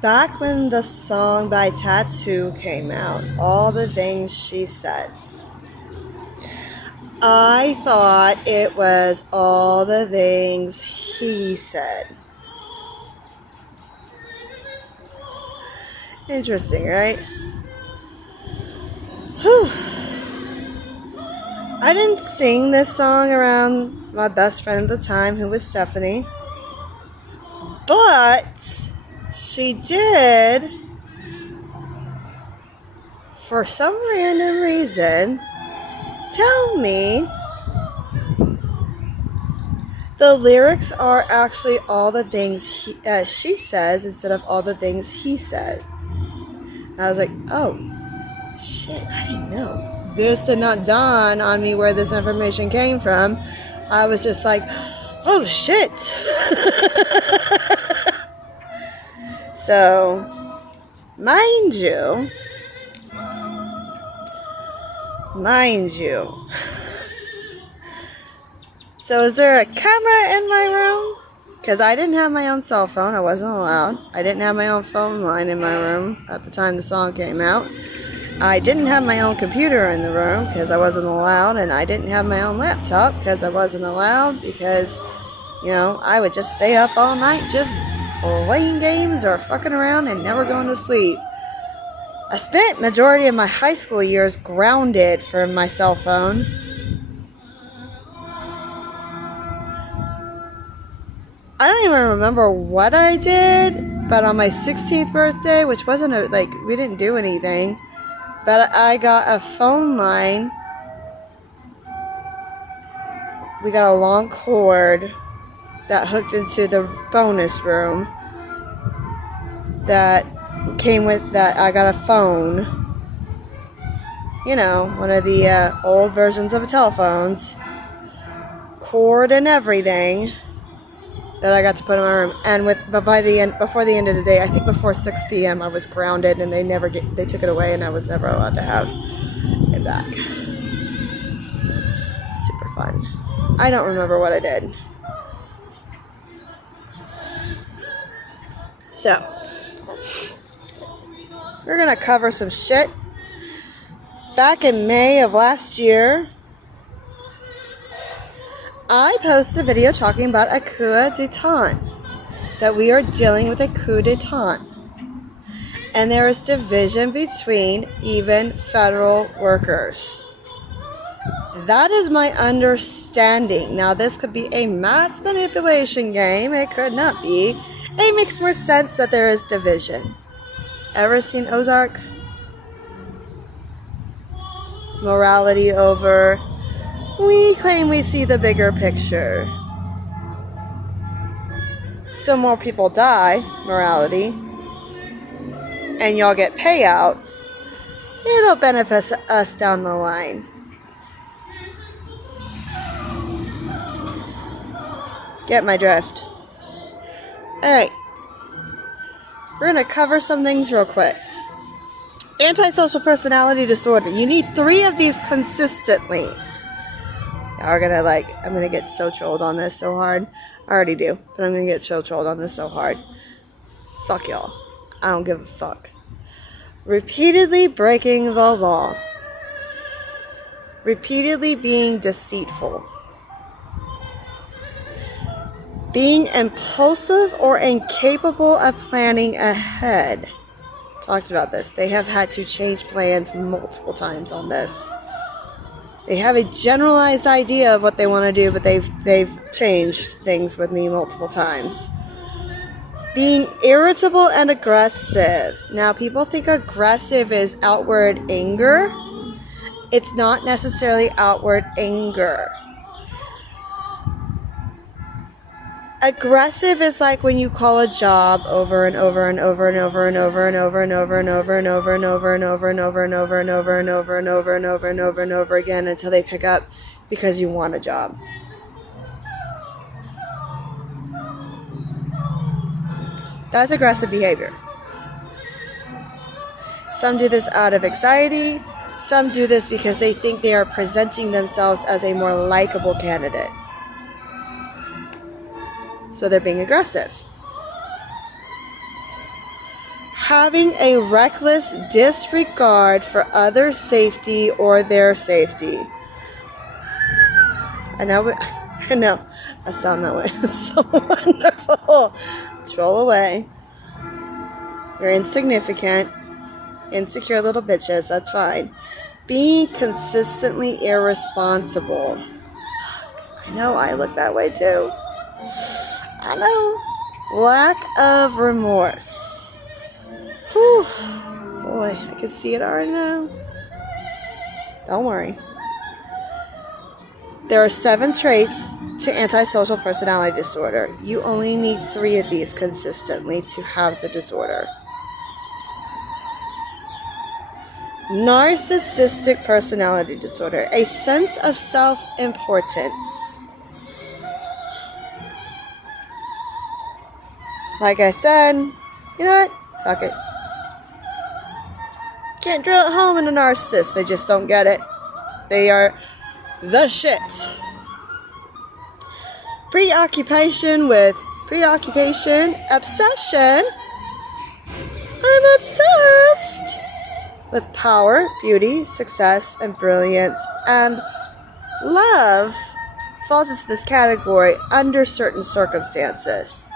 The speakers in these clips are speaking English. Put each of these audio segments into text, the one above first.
Back when the song by Tattoo came out, All the Things She Said, I thought it was All the Things He Said. Interesting, right? Whew. I didn't sing this song around my best friend at the time, who was Stephanie. But she did, for some random reason, tell me the lyrics are actually all the things she says instead of all the things he said. And I was like, oh, shit, I didn't know. This did not dawn on me where this information came from. I was just like, oh, shit. So, mind you. So is there a camera in my room? Because I didn't have my own cell phone. I wasn't allowed. I didn't have my own phone line in my room at the time the song came out. I didn't have my own computer in the room because I wasn't allowed. And I didn't have my own laptop because I wasn't allowed. Because, I would just stay up all night just playing games or fucking around and never going to sleep. I spent majority of my high school years grounded for my cell phone. I don't even remember what I did, but on my 16th birthday, which wasn't we didn't do anything, but I got a phone line. We got a long cord that hooked into the bonus room that came with that. I got a phone, one of the old versions of telephones, cord and everything, that I got to put in my room. And before the end of the day, I think before 6 p.m. I was grounded, and they took it away, and I was never allowed to have it back. Super fun. I don't remember what I did. So, we're gonna cover some shit. Back in May of last year, I posted a video talking about a coup d'etat, that we are dealing with a coup d'etat. And there is division between even federal workers. That is my understanding. Now, this could be a mass manipulation game. It could not be. It makes more sense that there is division. Ever seen Ozark? Morality over... We claim we see the bigger picture. So more people die, morality, and y'all get payout. It'll benefit us down the line. Get my drift. Alright. We're going to cover some things real quick. Antisocial personality disorder. You need 3 of these consistently. I'm gonna get so trolled on this so hard. I already do, but I'm gonna get so trolled on this so hard. Fuck y'all. I don't give a fuck. Repeatedly breaking the law. Repeatedly being deceitful. Being impulsive or incapable of planning ahead. Talked about this. They have had to change plans multiple times on this. They have a generalized idea of what they want to do, but they've changed things with me multiple times. Being irritable and aggressive. Now, people think aggressive is outward anger. It's not necessarily outward anger. Aggressive is like when you call a job over and over and over and over and over and over and over and over and over and over and over and over and over and over and over and over and over and over and over again until they pick up because you want a job. That's aggressive behavior. Some do this out of anxiety. Some do this because they think they are presenting themselves as a more likable candidate. So they're being aggressive. having a reckless disregard for others' safety or their safety. I know, I sound that way. It's so wonderful. Troll away. You're insignificant, insecure little bitches, that's fine. Being consistently irresponsible. I know, I look that way too. I know. Lack of remorse. Whew. Boy, I can see it already now. Don't worry. There are 7 traits to antisocial personality disorder. You only need 3 of these consistently to have the disorder. Narcissistic personality disorder, a sense of self-importance. Like I said, you know what? Fuck it. Can't drill it home in a narcissist. They just don't get it. They are the shit. Preoccupation, obsession. I'm obsessed with power, beauty, success, and brilliance, and love falls into this category under certain circumstances.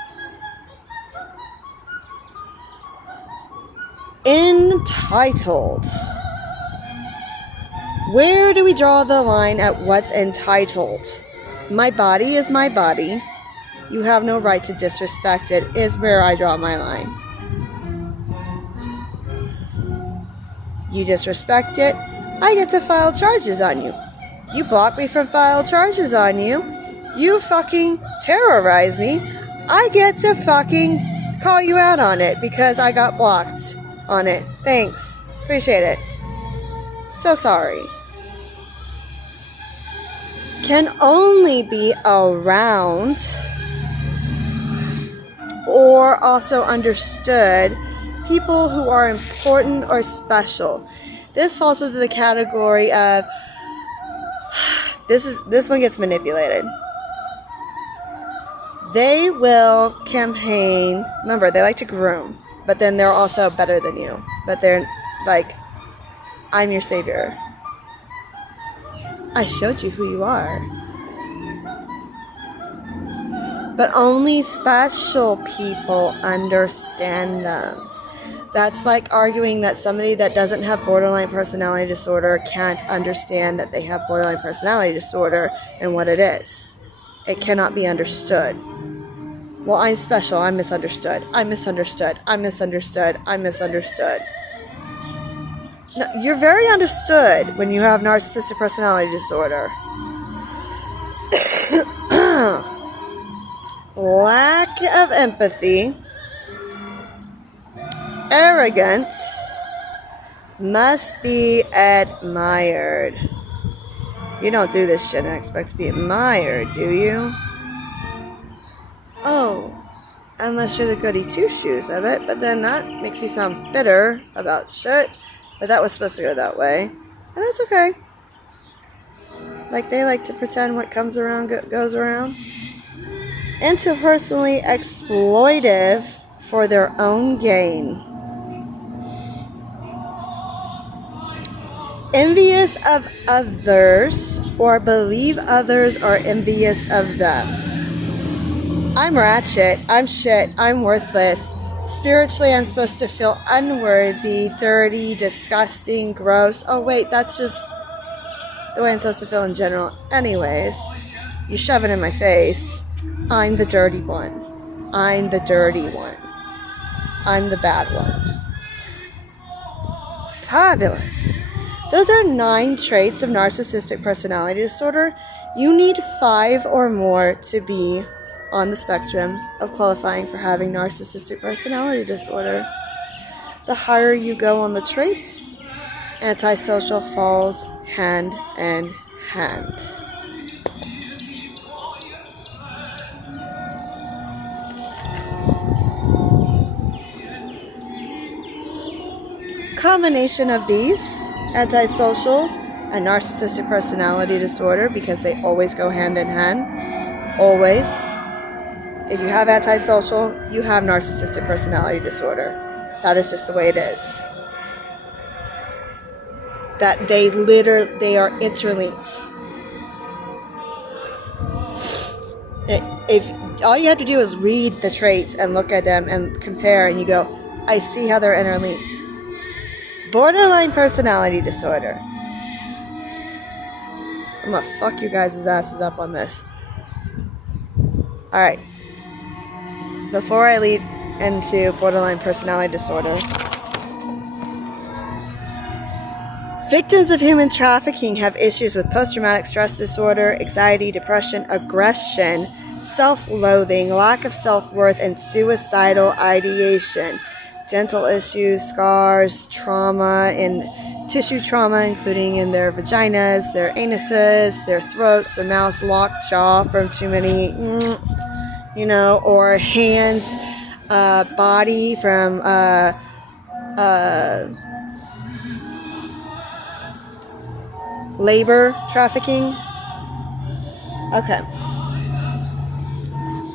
Entitled. Where do we draw the line at what's entitled? My body is my body. You have no right to disrespect it is where I draw my line. You disrespect it, I get to file charges on you. You block me from file charges on you. You fucking terrorize me. I get to fucking call you out on it because I got blocked on it. Thanks. Appreciate it. So sorry. Can only be around or also understood people who are important or special. This falls into the category of this one gets manipulated. They will campaign. Remember, they like to groom, but then they're also better than you. But they're like, I'm your savior. I showed you who you are. But only special people understand them. That's like arguing that somebody that doesn't have borderline personality disorder can't understand that they have borderline personality disorder and what it is. It cannot be understood. Well, I'm special. I'm misunderstood. I'm misunderstood. I'm misunderstood. I'm misunderstood. No, you're very understood when you have narcissistic personality disorder. Lack of empathy. Arrogant. Must be admired. You don't do this shit and expect to be admired, do you? Oh, unless you're the goody two-shoes of it, but then that makes you sound bitter about shit. But that was supposed to go that way. And that's okay. Like they like to pretend what comes around goes around. Interpersonally exploitive for their own gain. Envious of others or believe others are envious of them. I'm ratchet. I'm shit. I'm worthless. Spiritually, I'm supposed to feel unworthy, dirty, disgusting, gross. Oh, wait, that's just the way I'm supposed to feel in general. Anyways, you shove it in my face. I'm the dirty one. I'm the dirty one. I'm the bad one. Fabulous. Those are 9 traits of narcissistic personality disorder. You need 5 or more to be on the spectrum of qualifying for having narcissistic personality disorder. The higher you go on the traits, antisocial falls hand in hand. Combination of these, antisocial and narcissistic personality disorder, because they always go hand in hand. Always. If you have antisocial, you have narcissistic personality disorder. That is just the way it is. That they are interlinked. If all you have to do is read the traits and look at them and compare, and you go, I see how they're interlinked. Borderline personality disorder. I'm gonna fuck you guys' asses up on this. Alright. Before I lead into borderline personality disorder, victims of human trafficking have issues with post-traumatic stress disorder, anxiety, depression, aggression, self-loathing, lack of self-worth, and suicidal ideation. Dental issues, scars, trauma, and tissue trauma, including in their vaginas, their anuses, their throats, their mouths, locked jaw from too many, or hands, body from labor trafficking. Okay.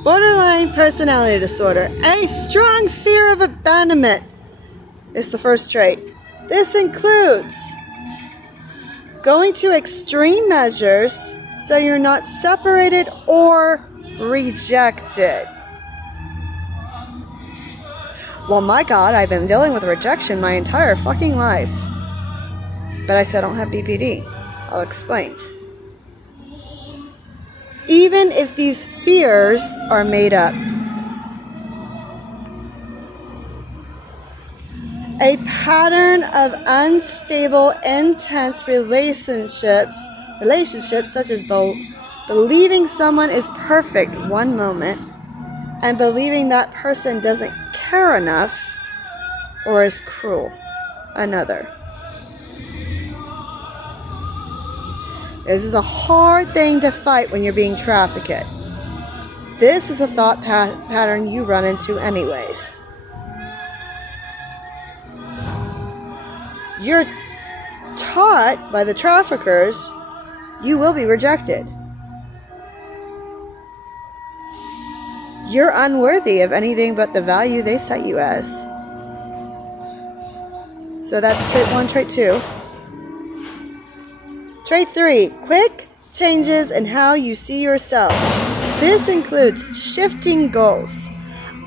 Borderline personality disorder. A strong fear of abandonment is the first trait. This includes going to extreme measures so you're not separated or rejected. Well, my God, I've been dealing with rejection my entire fucking life. But I still don't have BPD. I'll explain. Even if these fears are made up. A pattern of unstable, intense relationships such as believing someone is perfect one moment and believing that person doesn't care enough or is cruel another. This is a hard thing to fight when you're being trafficked. This is a thought pattern you run into anyways. You're taught by the traffickers you will be rejected. You're unworthy of anything but the value they set you as. So that's trait 1, trait 2. Trait 3, quick changes in how you see yourself. This includes shifting goals.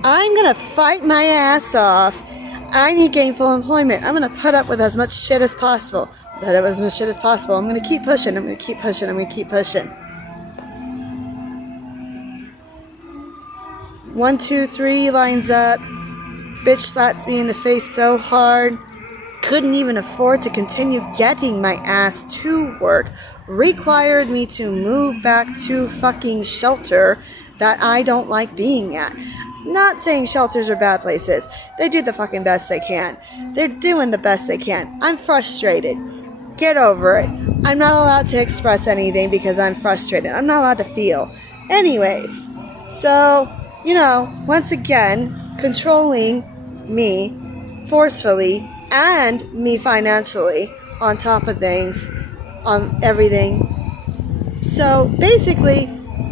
I'm going to fight my ass off. I need gainful employment. I'm going to put up with as much shit as possible. I'm going to keep pushing. I'm going to keep pushing. 1, 2, 3 lines up. Bitch slaps me in the face so hard. Couldn't even afford to continue getting my ass to work. Required me to move back to fucking shelter that I don't like being at. Not saying shelters are bad places. They do the fucking best they can. They're doing the best they can. I'm frustrated. Get over it. I'm not allowed to express anything because I'm frustrated. I'm not allowed to feel. Anyways, so, once again, controlling me forcefully and me financially on top of things, on everything. So basically,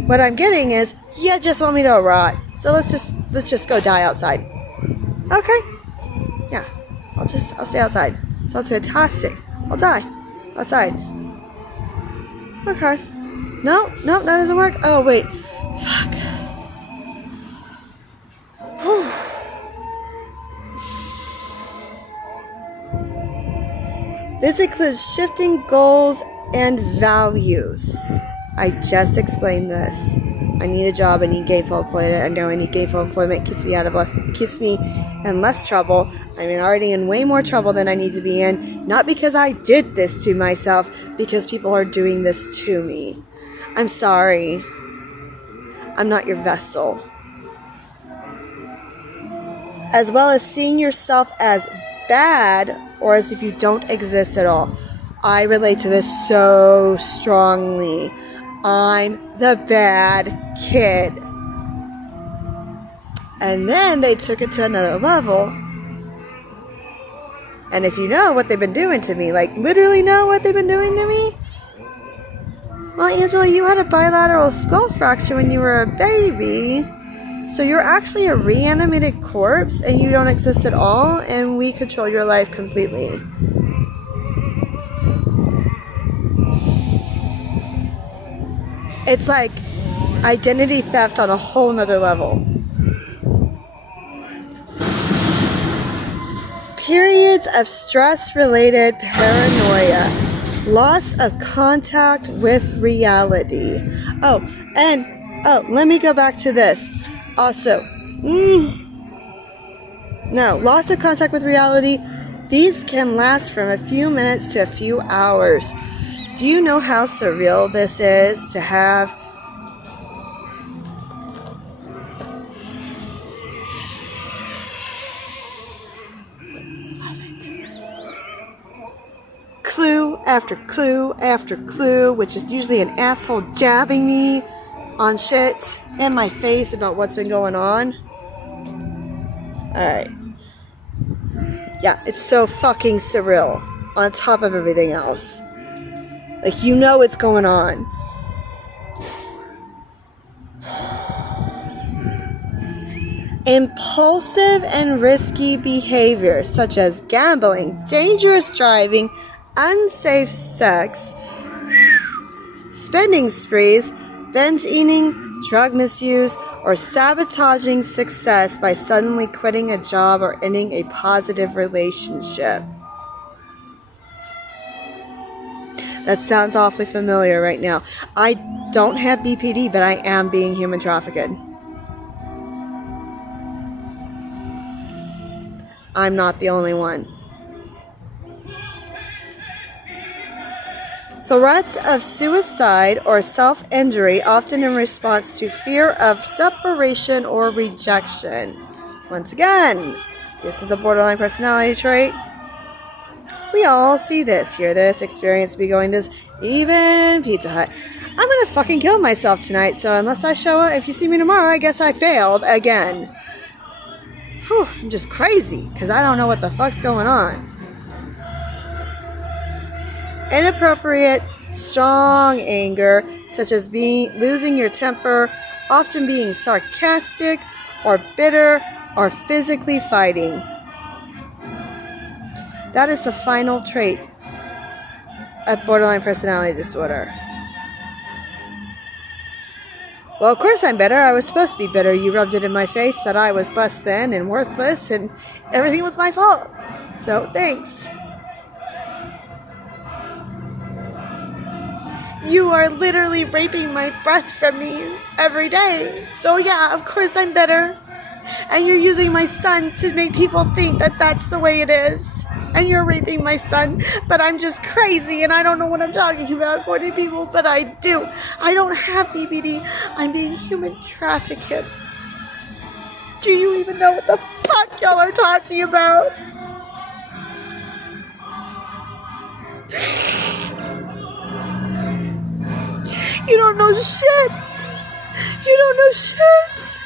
what I'm getting is, you just want me to rot. So let's just go die outside. Okay? Yeah. I'll stay outside. Sounds fantastic. I'll die outside. Okay. No, that doesn't work. Oh wait. Fuck. Whew. This includes shifting goals and values. I just explained this. I need a job. I need gainful employment. I know I need gainful employment. Keeps me in less trouble. I'm already in way more trouble than I need to be in. Not because I did this to myself, because people are doing this to me. I'm sorry. I'm not your vessel. As well as seeing yourself as bad or as if you don't exist at all. I relate to this so strongly. I'm the bad kid. And then they took it to another level. And if you know what they've been doing to me, like literally know what they've been doing to me. Well, Angela, you had a bilateral skull fracture when you were a baby. So you're actually a reanimated corpse and you don't exist at all, and we control your life completely. It's like identity theft on a whole nother level. Periods of stress-related paranoia. Loss of contact with reality. Oh, let me go back to this. Also, no, loss of contact with reality. These can last from a few minutes to a few hours. Do you know how surreal this is to have? Love it. Clue after clue after clue, which is usually an asshole jabbing me on shit in my face about what's been going on. Alright. Yeah, it's so fucking surreal on top of everything else. Like, you know what's going on. Impulsive and risky behavior, such as gambling, dangerous driving, unsafe sex, spending sprees, binge eating, drug misuse, or sabotaging success by suddenly quitting a job or ending a positive relationship. That sounds awfully familiar right now. I don't have BPD, but I am being human trafficked. I'm not the only one. Threats of suicide or self-injury, often in response to fear of separation or rejection. Once again, this is a borderline personality trait. We all see this, hear this, experience me going this, even Pizza Hut. I'm gonna fucking kill myself tonight, so unless I show up, if you see me tomorrow, I guess I failed again. Whew, I'm just crazy, because I don't know what the fuck's going on. Inappropriate, strong anger, such as losing your temper, often being sarcastic or bitter or physically fighting. That is the final trait of borderline personality disorder. Well, of course I'm bitter. I was supposed to be bitter. You rubbed it in my face that I was less than and worthless and everything was my fault. So, thanks. You are literally raping my breath from me every day. So yeah, of course I'm bitter. And you're using my son to make people think that that's the way it is. And you're raping my son, but I'm just crazy and I don't know what I'm talking about according to people, but I do. I don't have BPD. I'm being human trafficked. Do you even know what the fuck y'all are talking about? You don't know shit. You don't know shit.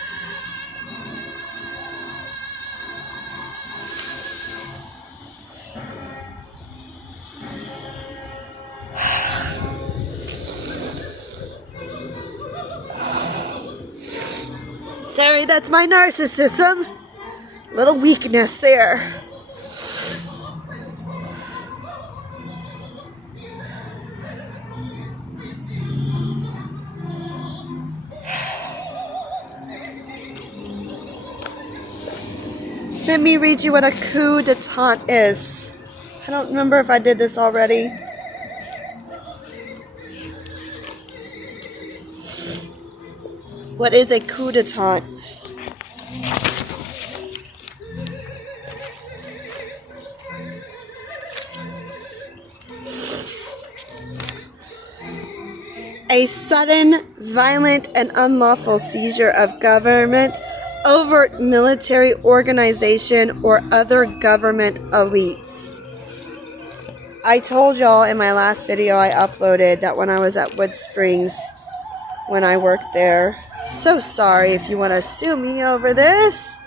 Sorry, that's my narcissism. Little weakness there. Let me read you what a coup d'etat is. I don't remember if I did this already. What is a coup d'etat? A sudden, violent, and unlawful seizure of government, overt military organization, or other government elites. I told y'all in my last video I uploaded that when I was at Wood Springs, when I worked there. So sorry if you want to sue me over this.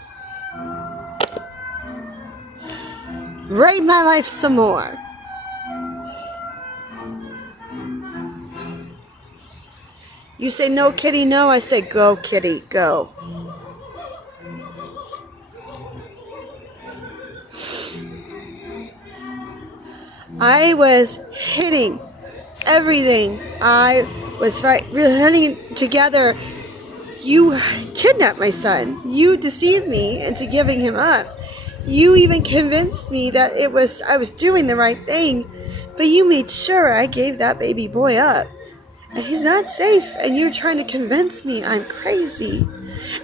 Rate my life some more. You say no, kitty, no. I say go, kitty, go. I was hitting everything. I was running together. You kidnapped my son. You deceived me into giving him up. You even convinced me that I was doing the right thing, but you made sure I gave that baby boy up. And he's not safe, and you're trying to convince me I'm crazy.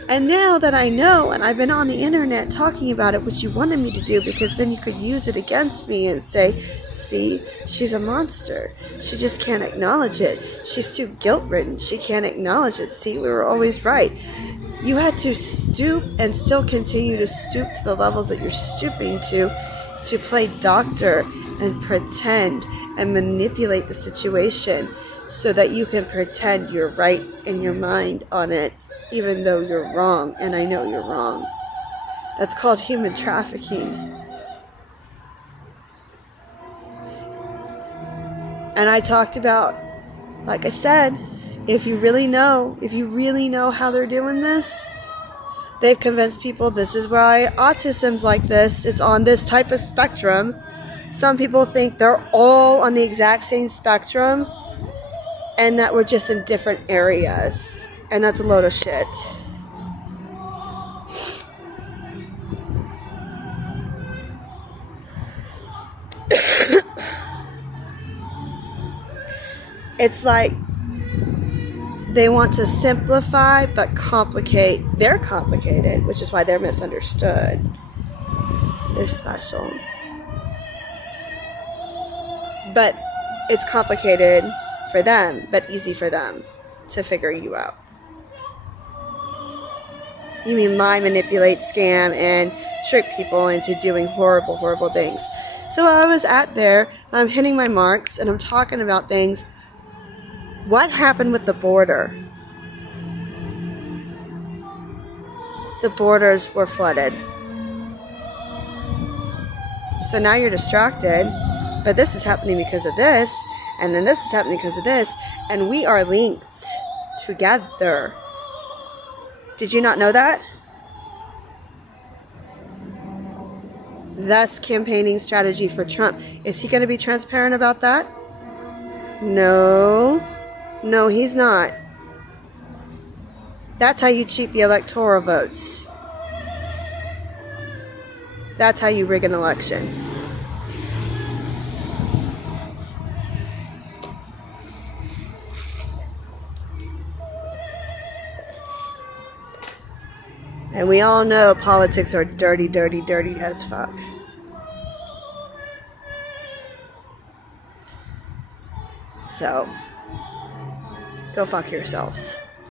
And now that I know, and I've been on the internet talking about it, which you wanted me to do, because then you could use it against me and say, see, she's a monster. She just can't acknowledge it. She's too guilt-ridden. She can't acknowledge it. See, we were always right. You had to stoop and still continue to stoop to the levels that you're stooping to play doctor and pretend and manipulate the situation so that you can pretend you're right in your mind on it, even though you're wrong, and I know you're wrong. That's called human trafficking. And I talked about, like I said, if you really know how they're doing this, they've convinced people this is why autism's like this. It's on this type of spectrum. Some people think they're all on the exact same spectrum and that we're just in different areas. And that's a load of shit. It's like they want to simplify but complicate. They're complicated, which is why they're misunderstood. They're special. But it's complicated for them, but easy for them to figure you out. You mean lie, manipulate, scam, and trick people into doing horrible, horrible things. So I was at there, I'm hitting my marks, and I'm talking about things. What happened with the border? The borders were flooded. So now you're distracted, but this is happening because of this, and then this is happening because of this, and we are linked together. Did you not know that? That's campaigning strategy for Trump. Is he going to be transparent about that? No. No, he's not. That's how you cheat the electoral votes. That's how you rig an election. And we all know politics are dirty, dirty, dirty as fuck. So, go fuck yourselves.